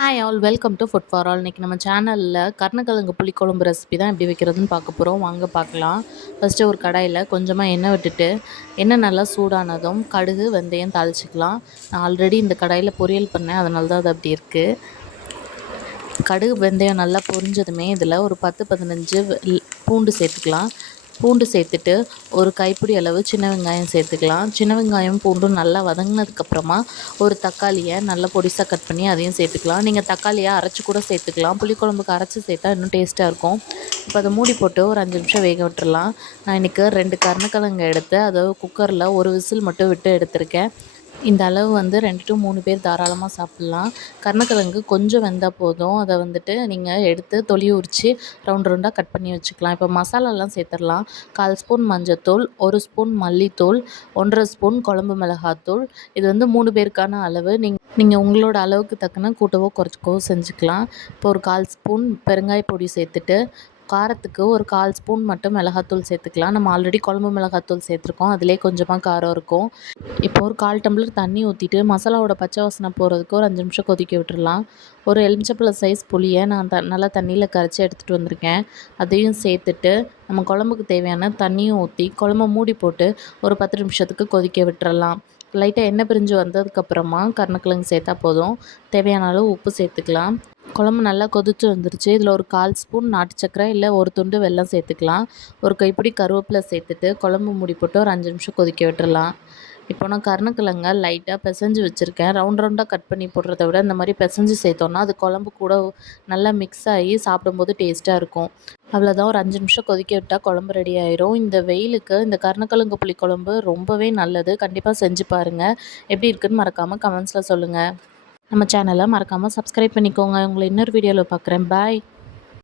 Hi all welcome to food for all இன்றைக்கி நம்ம சேனலில் கருணக்கிழங்கு புளிக்குழம்பு ரெசிபி தான் எப்படி வைக்கிறதுன்னு பார்க்க போகிறோம் வாங்க பார்க்கலாம். ஃபஸ்ட்டு ஒரு கடாயில் கொஞ்சமாக எண்ணெய் விட்டுட்டு எண்ணெய் நல்லா சூடானதும் கடுகு வெந்தயம் தாளிச்சிக்கலாம். நான் ஆல்ரெடி இந்த கடாயில் பொரியல் பண்ணேன் அதனால தான் அது அப்படி இருக்குது கடுகு வெந்தயம் நல்லா பொரிஞ்சதுமே இதில் ஒரு பத்து பதினஞ்சு பூண்டு சேர்த்துக்கலாம். பூண்டு சேர்த்துட்டு ஒரு கைப்பிடி அளவு சின்ன வெங்காயம் சேர்த்துக்கலாம். சின்ன வெங்காயம் பூண்டும் நல்லா வதங்கினதுக்கப்புறமா ஒரு தக்காளியை நல்லா பொடிசாக கட் பண்ணி அதையும் சேர்த்துக்கலாம். நீங்கள் தக்காளியை அரைச்சி கூட சேர்த்துக்கலாம். புளிக்குழம்புக்கு அரைச்சி சேர்த்தா இன்னும் டேஸ்ட்டாக இருக்கும். இப்போ அதை மூடி போட்டு ஒரு அஞ்சு நிமிஷம் வேக விட்டுறலாம். நான் இன்றைக்கி ரெண்டு கருணக்கிழங்கு எடுத்து அதை குக்கரில் ஒரு விசில் மட்டும் விட்டு எடுத்திருக்கேன். இந்த அளவு வந்து ரெண்டு டு மூணு பேர் தாராளமாக சாப்பிட்லாம். கருணக்கிழங்கு கொஞ்சம் வெந்தால் போதும். அதை வந்துட்டு நீங்கள் எடுத்து தொலி உரித்து ரவுண்ட் ரவுண்டாக கட் பண்ணி வச்சுக்கலாம். இப்போ மசாலாலாம் சேர்த்துடலாம். கால் ஸ்பூன் மஞ்சத்தூள் ஒரு ஸ்பூன் மல்லித்தூள் ஒன்றரை ஸ்பூன் குழம்பு மிளகாத்தூள். இது வந்து மூணு பேருக்கான அளவு. நீங்கள் நீங்கள் உங்களோட அளவுக்கு தக்கன கூட்டவோ குறைச்சிக்கவோ செஞ்சுக்கலாம். இப்போ ஒரு கால் ஸ்பூன் பெருங்காய பொடி சேர்த்துட்டு காரத்துக்கு ஒரு கால் ஸ்பூன் மட்டும் மிளகாத்தூள் சேர்த்துக்கலாம். நம்ம ஆல்ரெடி குழம்பு மிளகாத்தூள் சேர்த்துருக்கோம். அதிலே கொஞ்சமாக காரம் இருக்கும். இப்போ ஒரு கால் டம்ளர் தண்ணி ஊற்றிட்டு மசாலாவோட பச்சை வாசனை போகிறதுக்கு ஒரு அஞ்சு நிமிஷம் கொதிக்க விட்டுடலாம் ஒரு எலுமிச்சப்பழ சைஸ் புளியை நான் த நல்லா தண்ணியில் கரைச்சி எடுத்துகிட்டு வந்திருக்கேன். அதையும் சேர்த்துட்டு நம்ம குழம்புக்கு தேவையான தண்ணியும் ஊற்றி குழம்ப மூடி போட்டு ஒரு பத்து நிமிஷத்துக்கு கொதிக்க விட்டுறலாம். லைட்டாக எண்ணெய் பிரிஞ்சு வந்ததுக்கப்புறமா கருணக்கிழங்கு சேர்த்தா போதும். தேவையான அளவு உப்பு சேர்த்துக்கலாம். குழம்பு நல்லா கொதிச்சு வந்துருச்சு. இதில் ஒரு கால் ஸ்பூன் நாட்டு சக்கரை இல்லை ஒரு துண்டு வெல்லம் சேர்த்துக்கலாம். ஒரு கைப்பிடி கருவேப்பிலை சேர்த்துட்டு குழம்பு மூடி போட்டு ஒரு அஞ்சு நிமிஷம் கொதிக்க விட்டுடலாம் இப்போ நான் கருணக்கிழங்க லைட்டாக பிசைஞ்சு வச்சுருக்கேன். ரவுண்ட் ரவுண்டாக கட் பண்ணி போடுறத விட இந்த மாதிரி பிசைஞ்சு சேர்த்தோன்னா அது குழம்பு கூட நல்லா மிக்ஸ் ஆகி சாப்பிடும்போது டேஸ்ட்டாக இருக்கும். அவ்வளோதான் ஒரு அஞ்சு நிமிஷம் கொதிக்க விட்டால் குழம்பு ரெடி ஆயிரும். இந்த வெயிலுக்கு இந்த கருணக்கிழங்கு புளி குழம்பு ரொம்பவே நல்லது. கண்டிப்பாக செஞ்சு பாருங்கள் எப்படி இருக்குன்னு மறக்காமல் கமெண்ட்ஸில் சொல்லுங்கள் நம்ம சேனலை மறக்காமல் சப்ஸ்கிரைப் பண்ணிக்கோங்க. உங்களை இன்னொரு வீடியோவில் பார்க்குறேன். பாய்